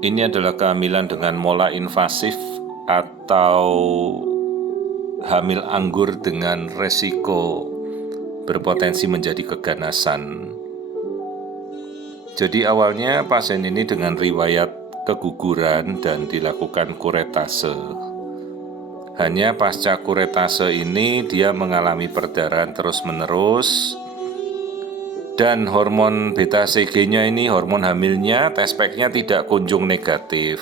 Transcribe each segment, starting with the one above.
Ini adalah kehamilan dengan mola invasif atau hamil anggur dengan resiko berpotensi menjadi keganasan. Jadi awalnya pasien ini dengan riwayat keguguran dan dilakukan kuretase. Hanya pasca kuretase ini dia mengalami perdarahan terus-menerus, dan hormon beta CG-nya ini, hormon hamilnya, tespeknya tidak kunjung negatif.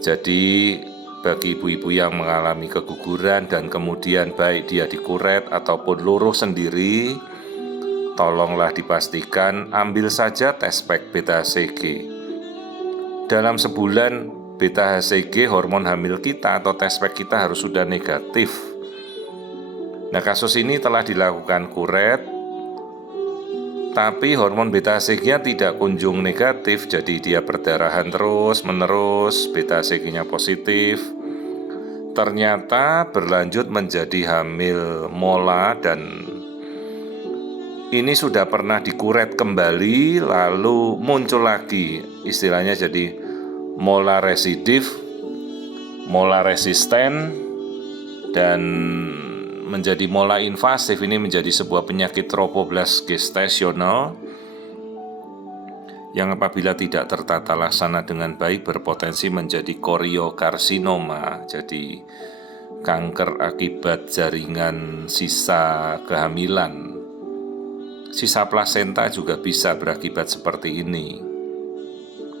Jadi bagi ibu-ibu yang mengalami keguguran dan kemudian baik dia dikuret ataupun luruh sendiri, tolonglah dipastikan ambil saja tespek beta HCG. Dalam sebulan beta HCG hormon hamil kita atau tespek kita harus sudah negatif. Nah, kasus ini telah dilakukan kuret, tapi hormon beta HCG-nya tidak kunjung negatif, jadi dia perdarahan terus menerus, beta HCG-nya positif. Ternyata berlanjut menjadi hamil mola, dan ini sudah pernah dikuret kembali lalu muncul lagi, istilahnya jadi mola residif, mola resisten, dan menjadi mola invasif. Ini menjadi sebuah penyakit trophoblast gestasional yang apabila tidak tertata laksana dengan baik berpotensi menjadi koriokarsinoma, jadi kanker akibat jaringan sisa kehamilan. Sisa plasenta juga bisa berakibat seperti ini.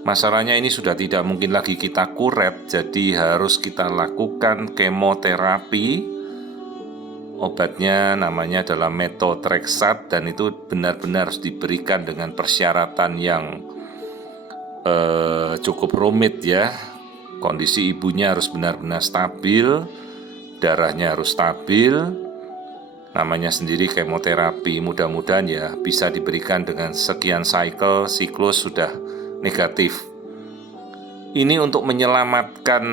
Masalahnya ini sudah tidak mungkin lagi kita kuret, jadi harus kita lakukan kemoterapi. Obatnya namanya adalah methotrexate, dan itu benar-benar harus diberikan dengan persyaratan yang cukup rumit ya. Kondisi ibunya harus benar-benar stabil, darahnya harus stabil. Namanya sendiri kemoterapi, mudah-mudahan ya bisa diberikan dengan sekian siklus sudah negatif. Ini untuk menyelamatkan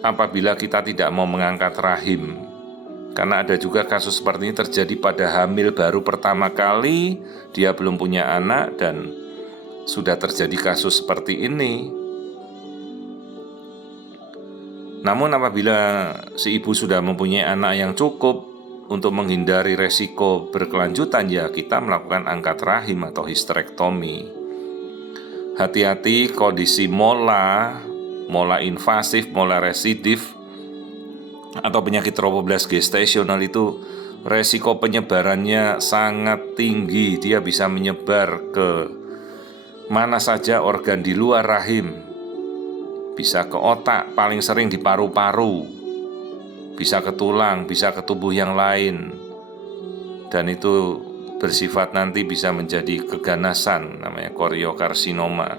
apabila kita tidak mau mengangkat rahim. Karena ada juga kasus seperti ini terjadi pada hamil baru pertama kali, dia belum punya anak dan sudah terjadi kasus seperti ini. Namun apabila si ibu sudah mempunyai anak yang cukup, untuk menghindari resiko berkelanjutan ya kita melakukan angkat rahim atau histerektomi. Hati-hati kondisi mola invasif, mola residif, atau penyakit trophoblast gestasional itu resiko penyebarannya sangat tinggi. Dia bisa menyebar ke mana saja organ di luar rahim. Bisa ke otak, paling sering di paru-paru, bisa ke tulang, bisa ke tubuh yang lain, dan itu bersifat nanti bisa menjadi keganasan, namanya koriokarsinoma.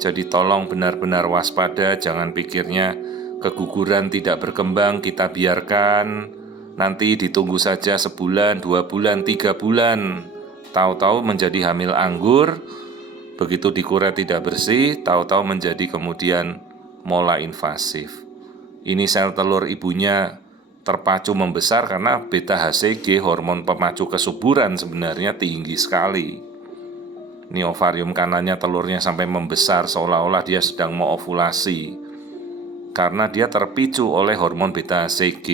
Jadi tolong benar-benar waspada, jangan pikirnya keguguran tidak berkembang, kita biarkan, nanti ditunggu saja sebulan, 2 bulan, 3 bulan, tahu-tahu menjadi hamil anggur, begitu dikuret tidak bersih, tahu-tahu menjadi kemudian mola invasif. Ini sel telur ibunya terpacu membesar karena beta HCG, hormon pemacu kesuburan, sebenarnya tinggi sekali. Ini ovarium kanannya, telurnya sampai membesar seolah-olah dia sedang mau ovulasi. Karena dia terpicu oleh hormon beta HCG,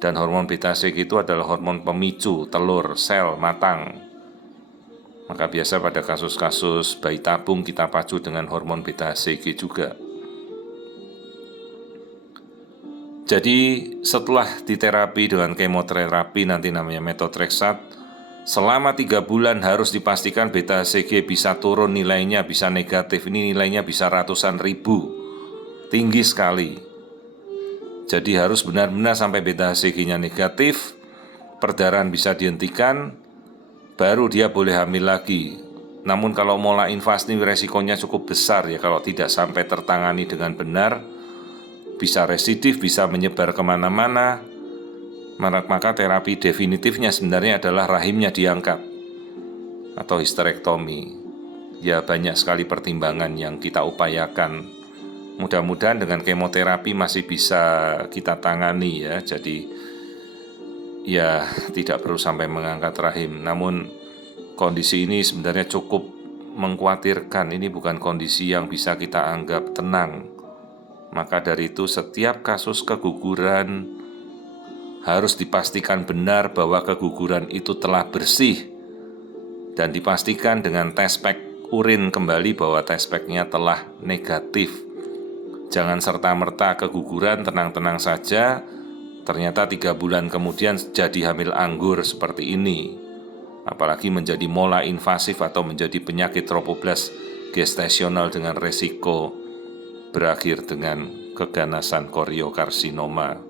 dan hormon beta HCG itu adalah hormon pemicu telur sel matang. Maka biasa pada kasus-kasus bayi tabung kita pacu dengan hormon beta HCG juga. Jadi setelah diterapi dengan kemoterapi nanti namanya methotrexate, selama 3 bulan harus dipastikan beta HCG bisa turun nilainya, bisa negatif. Ini nilainya bisa ratusan ribu, tinggi sekali. Jadi harus benar-benar sampai beta HCG-nya negatif, perdarahan bisa dihentikan, baru dia boleh hamil lagi. Namun kalau mola invasif resikonya cukup besar ya, kalau tidak sampai tertangani dengan benar, bisa residif, bisa menyebar kemana-mana. Maka terapi definitifnya sebenarnya adalah rahimnya diangkat atau histerektomi. Ya banyak sekali pertimbangan yang kita upayakan. Mudah-mudahan dengan kemoterapi masih bisa kita tangani ya. Jadi ya tidak perlu sampai mengangkat rahim. Namun kondisi ini sebenarnya cukup mengkhawatirkan, ini bukan kondisi yang bisa kita anggap tenang. Maka dari itu setiap kasus keguguran harus dipastikan benar bahwa keguguran itu telah bersih dan dipastikan dengan tes pack urin kembali bahwa tes packnya telah negatif. Jangan serta-merta keguguran tenang-tenang saja, ternyata 3 bulan kemudian jadi hamil anggur seperti ini. Apalagi menjadi mola invasif atau menjadi penyakit tropoblas gestasional dengan resiko berakhir dengan keganasan koriokarsinoma.